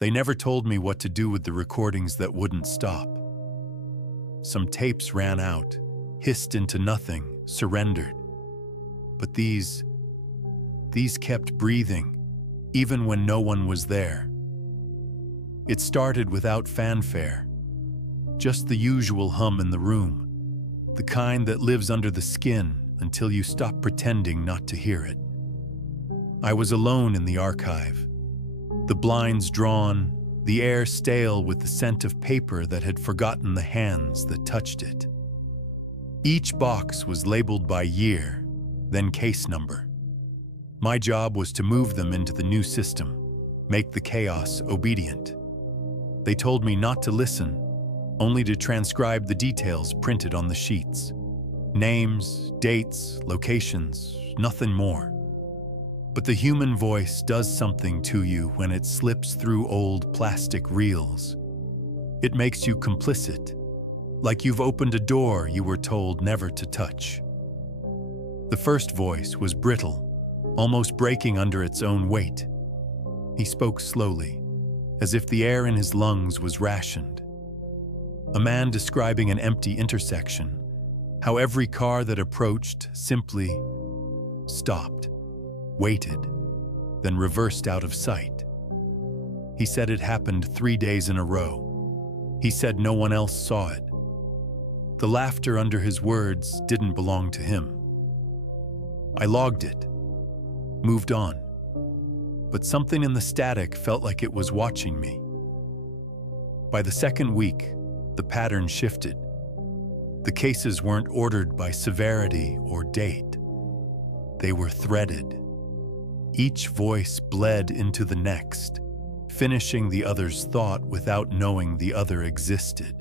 They never told me what to do with the recordings that wouldn't stop. Some tapes ran out, hissed into nothing, surrendered. But these kept breathing, even when no one was there. It started without fanfare, just the usual hum in the room, the kind that lives under the skin until you stop pretending not to hear it. I was alone in the archive, the blinds drawn, the air stale with the scent of paper that had forgotten the hands that touched it. Each box was labeled by year, then case number. My job was to move them into the new system, make the chaos obedient. They told me not to listen, only to transcribe the details printed on the sheets. Names, dates, locations, nothing more. But the human voice does something to you when it slips through old plastic reels. It makes you complicit, like you've opened a door you were told never to touch. The first voice was brittle, almost breaking under its own weight. He spoke slowly, as if the air in his lungs was rationed. A man describing an empty intersection, how every car that approached simply stopped, waited, then reversed out of sight. He said it happened 3 days in a row. He said no one else saw it. The laughter under his words didn't belong to him. I logged it, moved on, but something in the static felt like it was watching me. By the second week, the pattern shifted. The cases weren't ordered by severity or date. They were threaded. Each voice bled into the next, finishing the other's thought without knowing the other existed.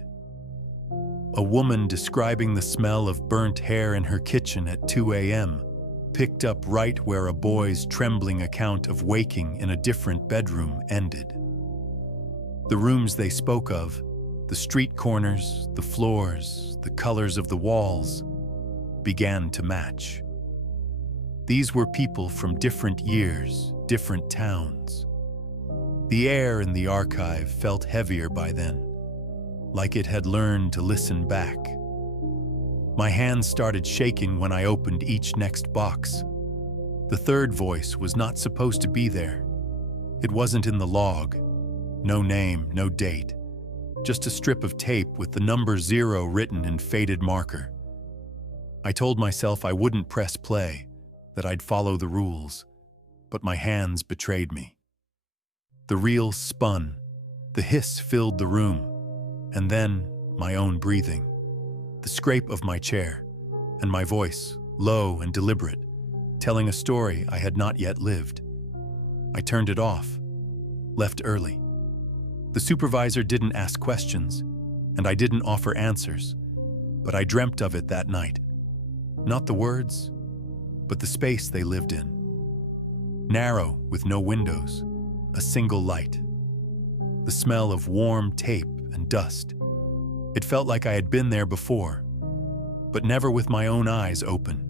A woman describing the smell of burnt hair in her kitchen at 2 a.m. picked up right where a boy's trembling account of waking in a different bedroom ended. The rooms they spoke of, the street corners, the floors, the colors of the walls, began to match. These were people from different years, different towns. The air in the archive felt heavier by then, like it had learned to listen back. My hands started shaking when I opened each next box. The third voice was not supposed to be there. It wasn't in the log. No name, no date. Just a strip of tape with the number 0 written in faded marker. I told myself I wouldn't press play, that I'd follow the rules, but my hands betrayed me. The reel spun, the hiss filled the room, and then my own breathing, the scrape of my chair, and my voice, low and deliberate, telling a story I had not yet lived. I turned it off, left early. The supervisor didn't ask questions, and I didn't offer answers, but I dreamt of it that night. Not the words, but the space they lived in. Narrow, with no windows, a single light. The smell of warm tape and dust. It felt like I had been there before, but never with my own eyes open.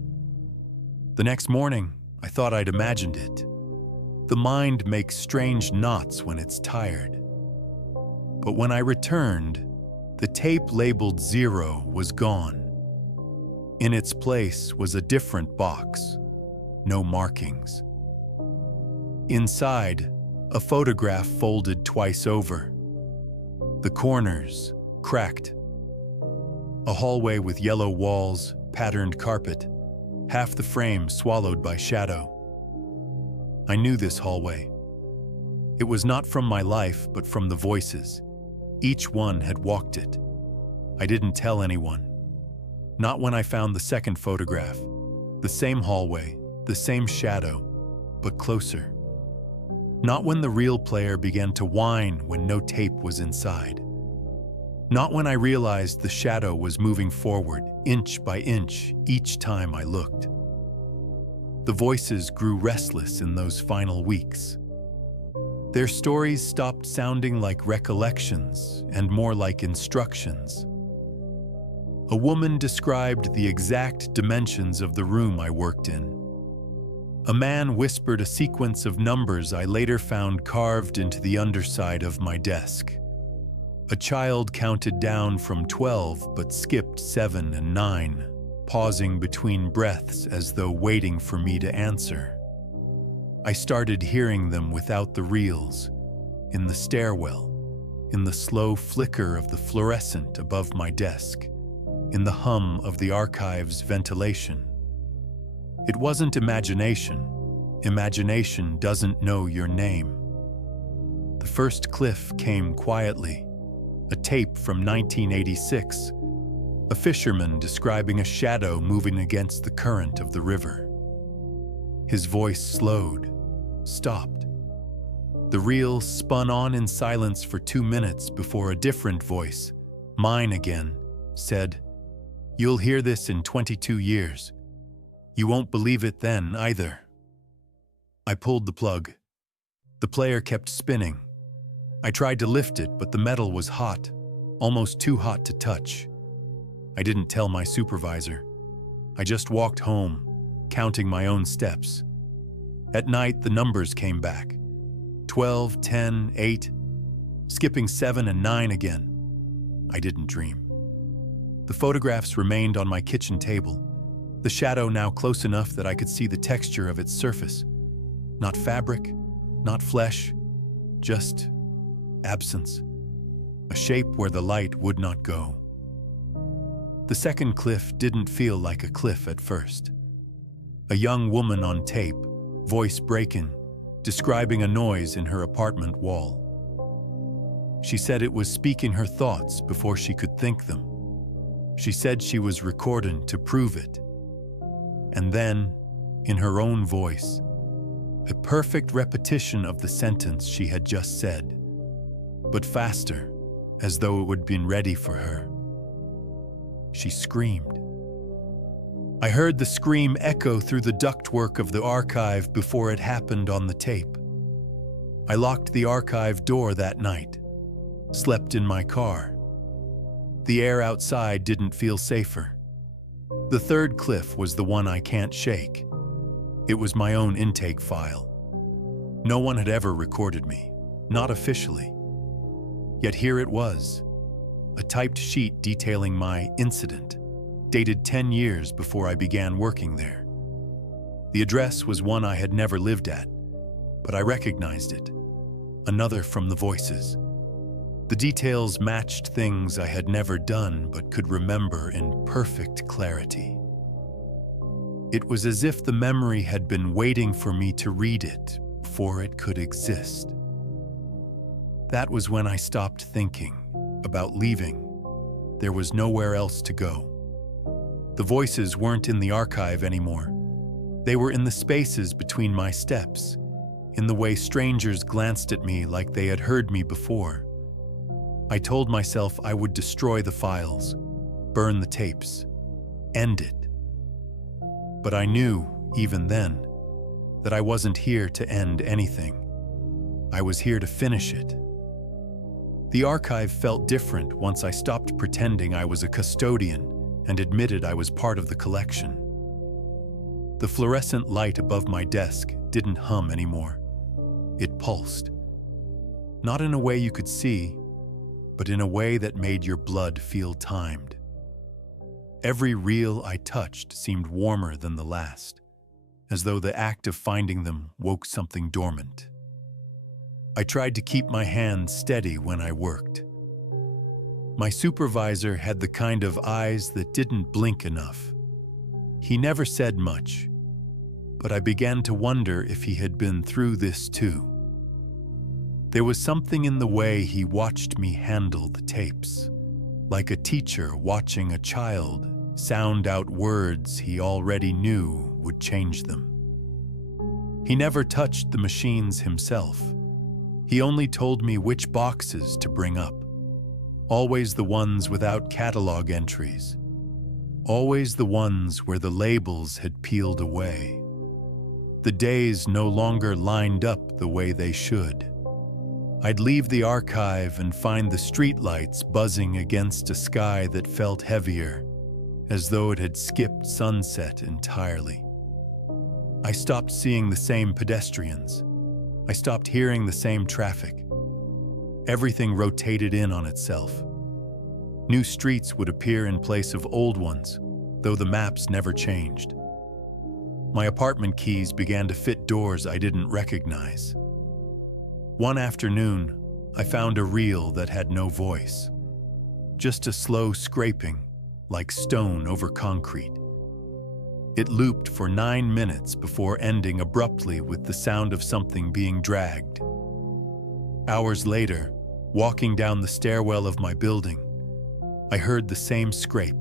The next morning, I thought I'd imagined it. The mind makes strange knots when it's tired. But when I returned, the tape labeled 0 was gone. In its place was a different box, no markings. Inside, a photograph folded twice over. The corners cracked. A hallway with yellow walls, patterned carpet, half the frame swallowed by shadow. I knew this hallway. It was not from my life, but from the voices. Each one had walked it. I didn't tell anyone. Not when I found the second photograph. The same hallway, the same shadow, but closer. Not when the reel player began to whine when no tape was inside. Not when I realized the shadow was moving forward, inch by inch, each time I looked. The voices grew restless in those final weeks. Their stories stopped sounding like recollections and more like instructions. A woman described the exact dimensions of the room I worked in. A man whispered a sequence of numbers I later found carved into the underside of my desk. A child counted down from 12 but skipped 7 and 9, pausing between breaths as though waiting for me to answer. I started hearing them without the reels, in the stairwell, in the slow flicker of the fluorescent above my desk, in the hum of the archive's ventilation. It wasn't imagination. Imagination doesn't know your name. The first cliff came quietly, a tape from 1986, a fisherman describing a shadow moving against the current of the river. His voice slowed, stopped. The reel spun on in silence for 2 minutes before a different voice, mine again, said, "You'll hear this in 22 years. You won't believe it then either." I pulled the plug. The player kept spinning. I tried to lift it, but the metal was hot, almost too hot to touch. I didn't tell my supervisor. I just walked home, counting my own steps. At night, the numbers came back. 12, 10, 8, skipping 7 and 9 again. I didn't dream. The photographs remained on my kitchen table, the shadow now close enough that I could see the texture of its surface. Not fabric, not flesh, just absence. A shape where the light would not go. The second cliff didn't feel like a cliff at first. A young woman on tape, voice breaking, describing a noise in her apartment wall. She said it was speaking her thoughts before she could think them. She said she was recording to prove it. And then, in her own voice, a perfect repetition of the sentence she had just said, but faster, as though it had been ready for her. She screamed. I heard the scream echo through the ductwork of the archive before it happened on the tape. I locked the archive door that night, slept in my car. The air outside didn't feel safer. The third cliff was the one I can't shake. It was my own intake file. No one had ever recorded me, not officially. Yet here it was, a typed sheet detailing my incident, dated 10 years before I began working there. The address was one I had never lived at, but I recognized it. Another from the voices. The details matched things I had never done but could remember in perfect clarity. It was as if the memory had been waiting for me to read it before it could exist. That was when I stopped thinking about leaving. There was nowhere else to go. The voices weren't in the archive anymore. They were in the spaces between my steps, in the way strangers glanced at me like they had heard me before. I told myself I would destroy the files, burn the tapes, end it. But I knew, even then, that I wasn't here to end anything. I was here to finish it. The archive felt different once I stopped pretending I was a custodian and admitted I was part of the collection. The fluorescent light above my desk didn't hum anymore. It pulsed. Not in a way you could see, but in a way that made your blood feel timed. Every reel I touched seemed warmer than the last, as though the act of finding them woke something dormant. I tried to keep my hands steady when I worked. My supervisor had the kind of eyes that didn't blink enough. He never said much, but I began to wonder if he had been through this too. There was something in the way he watched me handle the tapes, like a teacher watching a child sound out words he already knew would change them. He never touched the machines himself. He only told me which boxes to bring up. Always the ones without catalog entries. Always the ones where the labels had peeled away. The days no longer lined up the way they should. I'd leave the archive and find the streetlights buzzing against a sky that felt heavier, as though it had skipped sunset entirely. I stopped seeing the same pedestrians. I stopped hearing the same traffic. Everything rotated in on itself. New streets would appear in place of old ones, though the maps never changed. My apartment keys began to fit doors I didn't recognize. One afternoon, I found a reel that had no voice, just a slow scraping, like stone over concrete. It looped for 9 minutes before ending abruptly with the sound of something being dragged. Hours later, walking down the stairwell of my building, I heard the same scrape,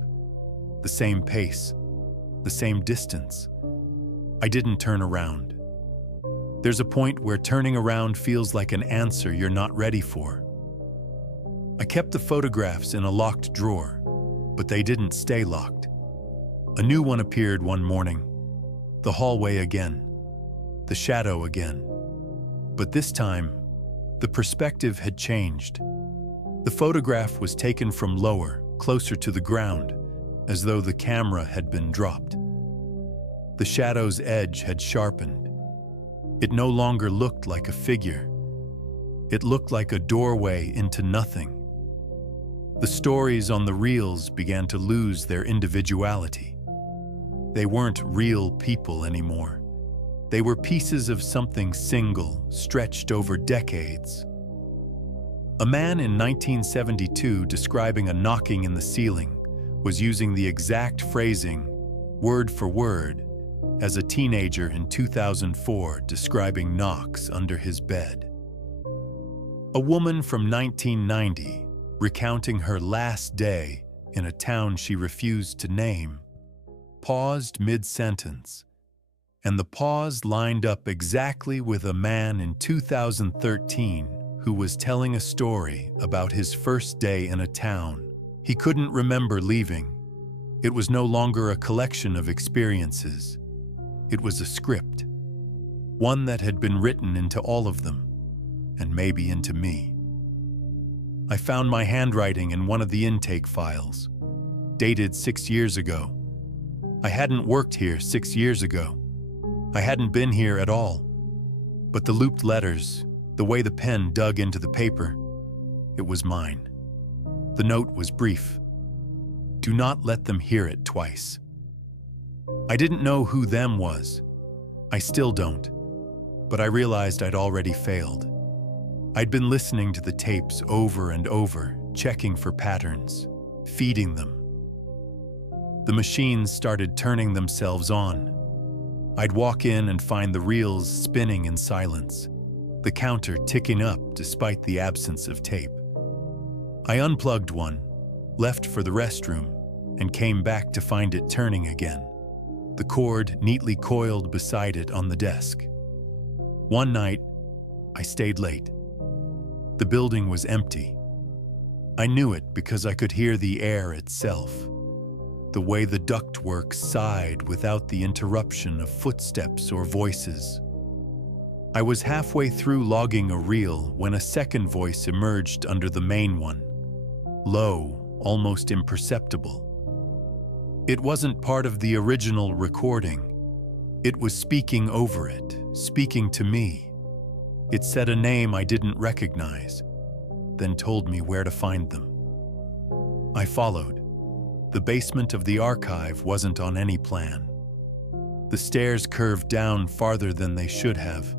the same pace, the same distance. I didn't turn around. There's a point where turning around feels like an answer you're not ready for. I kept the photographs in a locked drawer, but they didn't stay locked. A new one appeared one morning. The hallway again. The shadow again. But this time, the perspective had changed. The photograph was taken from lower, closer to the ground, as though the camera had been dropped. The shadow's edge had sharpened. It no longer looked like a figure. It looked like a doorway into nothing. The stories on the reels began to lose their individuality. They weren't real people anymore. They were pieces of something single, stretched over decades. A man in 1972 describing a knocking in the ceiling was using the exact phrasing, word for word, as a teenager in 2004 describing knocks under his bed. A woman from 1990 recounting her last day in a town she refused to name paused mid-sentence, and the pause lined up exactly with a man in 2013 who was telling a story about his first day in a town he couldn't remember leaving. It was no longer a collection of experiences. It was a script, one that had been written into all of them, and maybe into me. I found my handwriting in one of the intake files, dated 6 years ago. I hadn't worked here 6 years ago. I hadn't been here at all. But the looped letters, the way the pen dug into the paper, it was mine. The note was brief. Do not let them hear it twice. I didn't know who them was. I still don't. But I realized I'd already failed. I'd been listening to the tapes over and over, checking for patterns, feeding them. The machines started turning themselves on. I'd walk in and find the reels spinning in silence, the counter ticking up despite the absence of tape. I unplugged one, left for the restroom, and came back to find it turning again, the cord neatly coiled beside it on the desk. One night, I stayed late. The building was empty. I knew it because I could hear the air itself, the way the ductwork sighed without the interruption of footsteps or voices. I was halfway through logging a reel when a second voice emerged under the main one, low, almost imperceptible. It wasn't part of the original recording. It was speaking over it, speaking to me. It said a name I didn't recognize, then told me where to find them. I followed. The basement of the archive wasn't on any plan. The stairs curved down farther than they should have,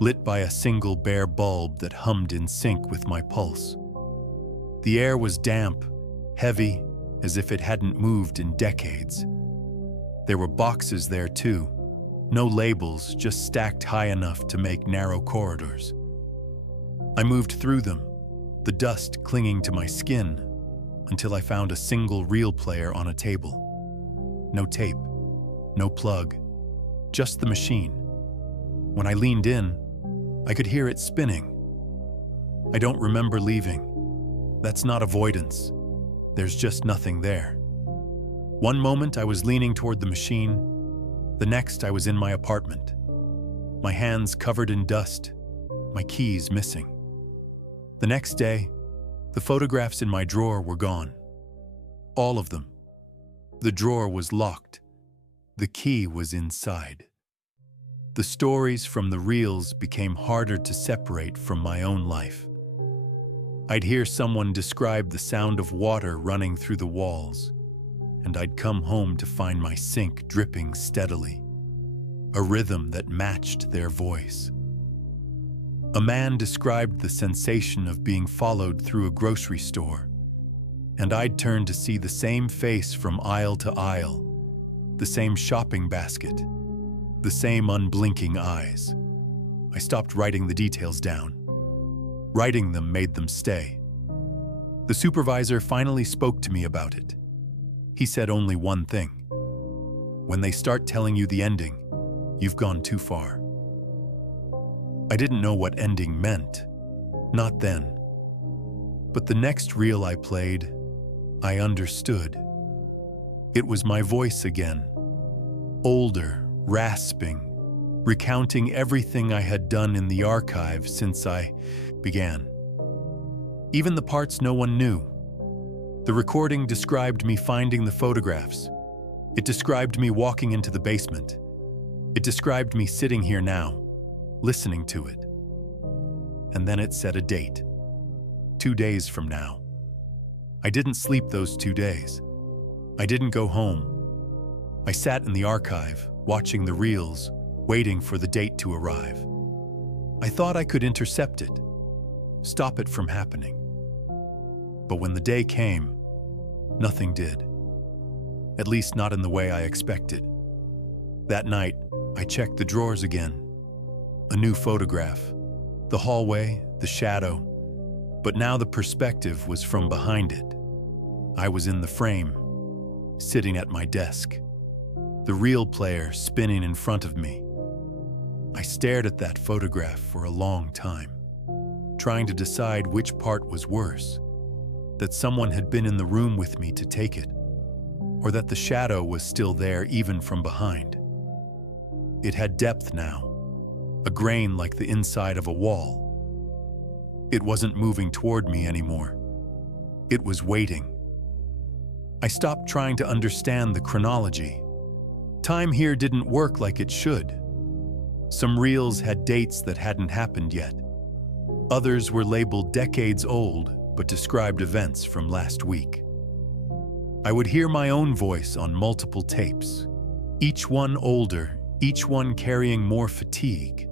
lit by a single bare bulb that hummed in sync with my pulse. The air was damp, heavy, as if it hadn't moved in decades. There were boxes there too, no labels, just stacked high enough to make narrow corridors. I moved through them, the dust clinging to my skin, until I found a single reel player on a table. No tape, no plug, just the machine. When I leaned in, I could hear it spinning. I don't remember leaving. That's not avoidance. There's just nothing there. One moment I was leaning toward the machine, the next I was in my apartment, my hands covered in dust, my keys missing. The next day, the photographs in my drawer were gone. All of them. The drawer was locked. The key was inside. The stories from the reels became harder to separate from my own life. I'd hear someone describe the sound of water running through the walls, and I'd come home to find my sink dripping steadily, a rhythm that matched their voice. A man described the sensation of being followed through a grocery store, and I'd turn to see the same face from aisle to aisle, the same shopping basket, the same unblinking eyes. I stopped writing the details down. Writing them made them stay. The supervisor finally spoke to me about it. He said only one thing: when they start telling you the ending, you've gone too far. I didn't know what ending meant, not then. But the next reel I played, I understood. It was my voice again, older, rasping, recounting everything I had done in the archive since I began. Even the parts no one knew. The recording described me finding the photographs. It described me walking into the basement. It described me sitting here now, listening to it. And then it set a date. 2 days from now. I didn't sleep those 2 days. I didn't go home. I sat in the archive, watching the reels, waiting for the date to arrive. I thought I could intercept it, stop it from happening. But when the day came, nothing did. At least not in the way I expected. That night, I checked the drawers again. A new photograph, the hallway, the shadow, but now the perspective was from behind it. I was in the frame, sitting at my desk, the reel player spinning in front of me. I stared at that photograph for a long time, trying to decide which part was worse, that someone had been in the room with me to take it, or that the shadow was still there even from behind. It had depth now, a grain like the inside of a wall. It wasn't moving toward me anymore. It was waiting. I stopped trying to understand the chronology. Time here didn't work like it should. Some reels had dates that hadn't happened yet. Others were labeled decades old, but described events from last week. I would hear my own voice on multiple tapes, each one older, each one carrying more fatigue,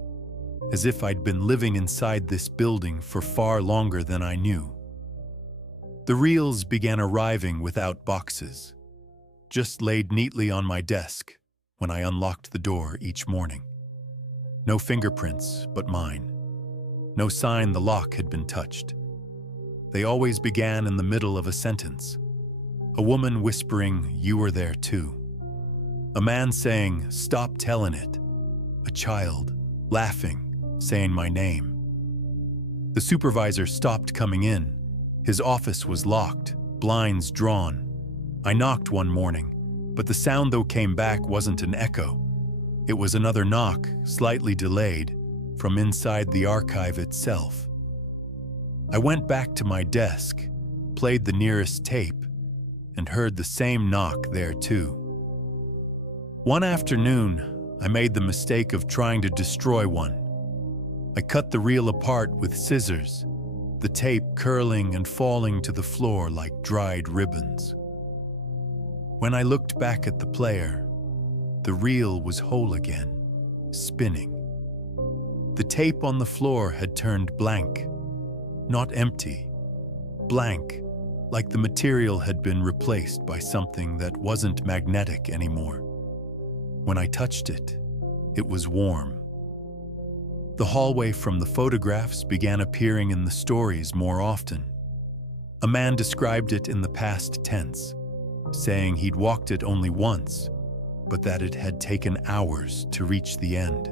as if I'd been living inside this building for far longer than I knew. The reels began arriving without boxes, just laid neatly on my desk when I unlocked the door each morning. No fingerprints but mine. No sign the lock had been touched. They always began in the middle of a sentence. A woman whispering, "You were there too." A man saying, "Stop telling it." A child, laughing, saying my name. The supervisor stopped coming in. His office was locked, blinds drawn. I knocked one morning, but the sound though came back wasn't an echo. It was another knock, slightly delayed, from inside the archive itself. I went back to my desk, played the nearest tape, and heard the same knock there too. One afternoon, I made the mistake of trying to destroy one. I cut the reel apart with scissors, the tape curling and falling to the floor like dried ribbons. When I looked back at the player, the reel was whole again, spinning. The tape on the floor had turned blank, not empty, blank, like the material had been replaced by something that wasn't magnetic anymore. When I touched it, it was warm. The hallway from the photographs began appearing in the stories more often. A man described it in the past tense, saying he'd walked it only once, but that it had taken hours to reach the end.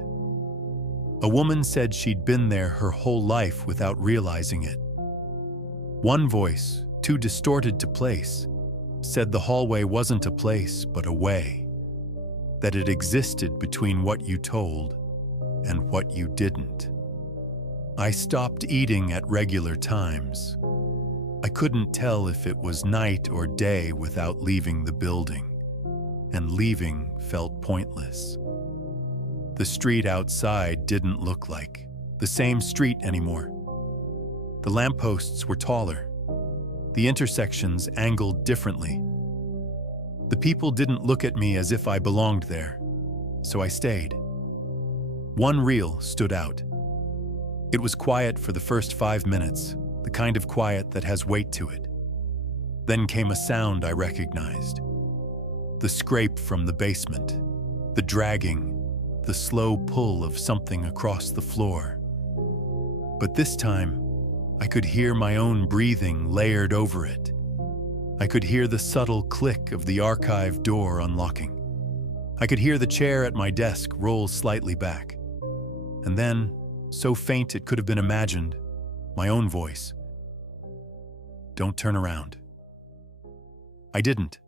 A woman said she'd been there her whole life without realizing it. One voice, too distorted to place, said the hallway wasn't a place but a way, that it existed between what you told and what you didn't. I stopped eating at regular times. I couldn't tell if it was night or day without leaving the building, and leaving felt pointless. The street outside didn't look like the same street anymore. The lampposts were taller. The intersections angled differently. The people didn't look at me as if I belonged there, so I stayed. One reel stood out. It was quiet for the first 5 minutes, the kind of quiet that has weight to it. Then came a sound I recognized. The scrape from the basement, the dragging, the slow pull of something across the floor. But this time, I could hear my own breathing layered over it. I could hear the subtle click of the archive door unlocking. I could hear the chair at my desk roll slightly back. And then, so faint it could have been imagined, my own voice. "Don't turn around." I didn't.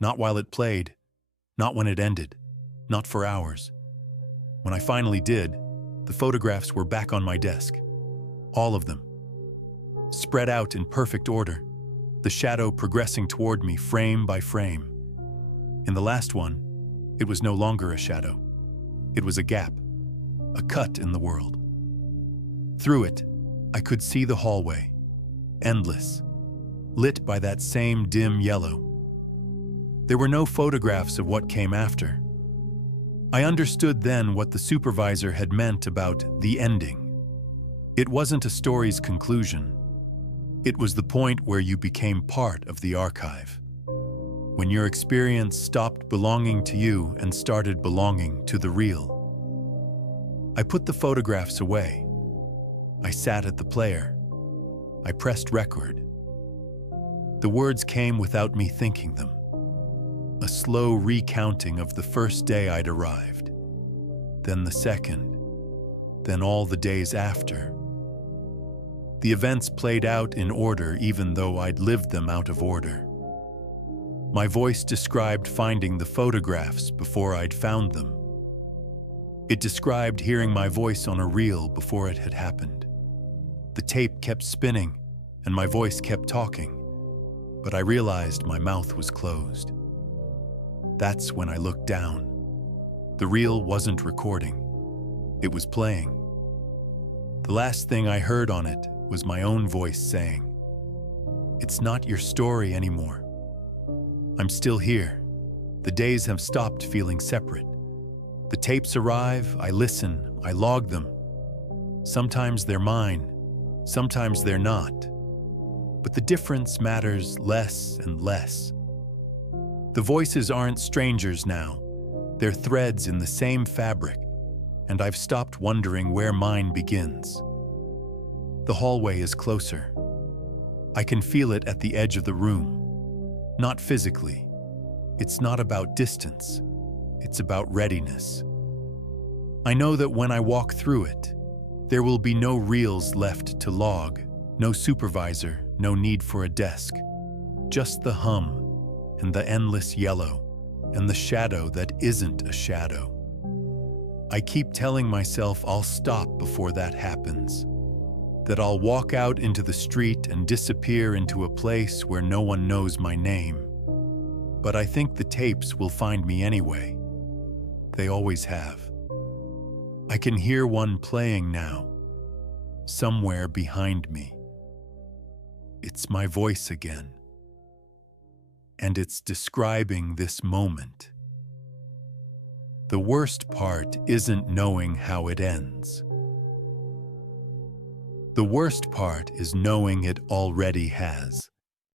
Not while it played. Not when it ended. Not for hours. When I finally did, the photographs were back on my desk. All of them. Spread out in perfect order, the shadow progressing toward me frame by frame. In the last one, it was no longer a shadow. It was a gap, a cut in the world. Through it, I could see the hallway, endless, lit by that same dim yellow. There were no photographs of what came after. I understood then what the supervisor had meant about the ending. It wasn't a story's conclusion. It was the point where you became part of the archive. When your experience stopped belonging to you and started belonging to the real. I put the photographs away. I sat at the player. I pressed record. The words came without me thinking them. A slow recounting of the first day I'd arrived, then the second, then all the days after. The events played out in order even though I'd lived them out of order. My voice described finding the photographs before I'd found them. It described hearing my voice on a reel before it had happened. The tape kept spinning and my voice kept talking, but I realized my mouth was closed. That's when I looked down. The reel wasn't recording. It was playing. The last thing I heard on it was my own voice saying, "It's not your story anymore. I'm still here. The days have stopped feeling separate. The tapes arrive, I listen, I log them. Sometimes they're mine, sometimes they're not. But the difference matters less and less. The voices aren't strangers now. They're threads in the same fabric, and I've stopped wondering where mine begins. The hallway is closer. I can feel it at the edge of the room. Not physically. It's not about distance. It's about readiness. I know that when I walk through it, there will be no reels left to log, no supervisor, no need for a desk. Just the hum, and the endless yellow, and the shadow that isn't a shadow. I keep telling myself I'll stop before that happens, that I'll walk out into the street and disappear into a place where no one knows my name. But I think the tapes will find me anyway. They always have. I can hear one playing now, somewhere behind me. It's my voice again. And it's describing this moment. The worst part isn't knowing how it ends. The worst part is knowing it already has.